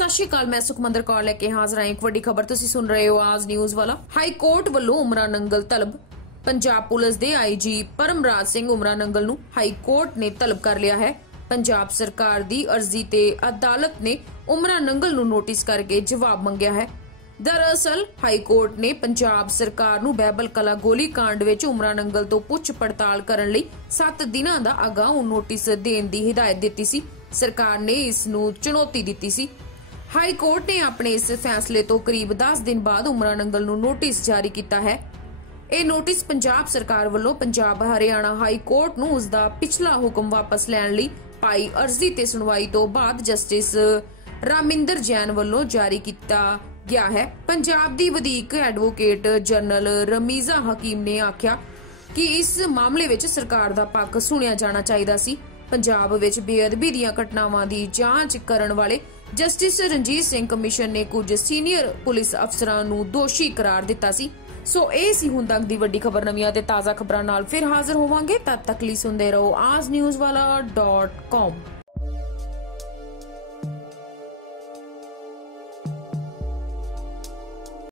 ਸਤਿ ਸ਼੍ਰੀ ਅਕਾਲ, ਮੈਂ ਸੁਖਮੰਦਰ ਕੌਰ ਲੈ ਕੇ ਹਾਜ਼ਰ ਹਾਂ। ਇੱਕ ਵੱਡੀ ਖਬਰ ਤੁਸੀਂ ਸੁਣ ਰਹੇ ਹੋ ਆਜ ਨਿਊਜ਼ ਵਾਲਾ। ਹਾਈ ਕੋਰਟ ਵੱਲੋਂ ਉਮਰਾ ਨੰਗਲ ਤਲਬ। ਪੰਜਾਬ ਪੁਲਿਸ ਦੇ ਆਈਜੀ ਪਰਮਰਾਜ ਸਿੰਘ ਉਮਰਾ ਨੰਗਲ ਨੂੰ ਹਾਈ ਕੋਰਟ ਨੇ ਤਲਬ ਕਰ ਲਿਆ ਹੈ। ਪੰਜਾਬ ਸਰਕਾਰ ਦੀ ਅਰਜ਼ੀ ਤੇ ਅਦਾਲਤ ਨੇ ਉਮਰਾ ਨੰਗਲ ਨੂੰ ਨੋਟਿਸ ਕਰਕੇ ਜਵਾਬ ਮੰਗਿਆ ਹੈ। ਦਰਅਸਲ, ਹਾਈ ਕੋਰਟ ਨੇ ਪੰਜਾਬ ਸਰਕਾਰ ਨੂੰ ਬੈਬਲ ਕਲਾ ਗੋਲੀ ਕਾਂਡ ਵਿੱਚ ਉਮਰਾ ਨੰਗਲ ਤੋਂ ਪੁੱਛ ਪੜਤਾਲ ਕਰਨ ਲਈ 7 ਦਿਨਾਂ ਦਾ ਅਗਾਊਂ ਨੋਟਿਸ ਦੇਣ ਦੀ ਹਦਾਇਤ ਦਿੱਤੀ ਸੀ। ਸਰਕਾਰ ਨੇ ਇਸ ਨੂੰ ਚੁਣੌਤੀ ਦਿੱਤੀ ਸੀ। ਹਾਈ ਕੋਰਟ ਨੇ ਆਪਣੇ ਇਸ ਫੈਸਲੇ ਤੋਂ ਕਰੀਬ 10 ਦਿਨ ਬਾਅਦ ਉਮਰਾ ਨੰਗਲ ਨੂੰ ਨੋਟਿਸ ਜਾਰੀ ਕੀਤਾ ਹੈ। ਇਹ ਨੋਟਿਸ ਪੰਜਾਬ ਸਰਕਾਰ ਵੱਲੋਂ ਪੰਜਾਬ ਹਰਿਆਣਾ ਹਾਈ ਕੋਰਟ ਨੂੰ ਉਸ ਦਾ ਪਿਛਲਾ ਹੁਕਮ ਵਾਪਸ ਲੈਣ ਲਈ ਪਾਈ ਅਰਜ਼ੀ ਤੇ ਸੁਣਵਾਈ ਤੋਂ ਬਾਅਦ ਜਸਟਿਸ ਰਾਮਿੰਦਰ ਜੈਨ ਵੱਲੋਂ ਜਾਰੀ ਕੀਤਾ ਗਿਆ ਹੈ। ਪੰਜਾਬ ਦੀ ਵਧੀਕ ਐਡਵੋਕੇਟ ਜਨਰਲ ਰਮੀਜ਼ਾ ਹਕੀਮ ਨੇ ਆਖਿਆ ਕਿ ਇਸ ਮਾਮਲੇ ਵਿੱਚ ਸਰਕਾਰ ਦਾ ਪੱਖ ਸੁਣਿਆ ਜਾਣਾ ਚਾਹੀਦਾ ਸੀ। ਪੰਜਾਬ ਵਿੱਚ ਬੇਅਦਬੀ ਦੀਆਂ ਘਟਨਾਵਾਂ ਦੀ ਜਾਂਚ ਕਰਨ ਵਾਲੇ ਜਸਟਿਸ ਰਣਜੀਤ ਸਿੰਘ ਕਮਿਸ਼ਨ ਨੇ ਕੁਝ ਸੀਨੀਅਰ ਪੁਲਿਸ ਅਫਸਰਾਂ ਨੂੰ ਦੋਸ਼ੀ ਕਰਾਰ ਦਿੱਤਾ ਸੀ। ਸੋ ਇਹ ਸੀ ਹੁਣ ਤੱਕ ਦੀ ਵੱਡੀ ਖਬਰ। ਨਵੀਆਂ ਤੇ ਤਾਜ਼ਾ ਖਬਰਾਂ ਨਾਲ ਫਿਰ ਹਾਜ਼ਰ ਹੋਵਾਂਗੇ। ਤਦ ਤੱਕ ਲਈ ਸੁਣਦੇ ਰਹੋ ਆਜ ਨਿਊਜ਼ ਵਾਲਾ.com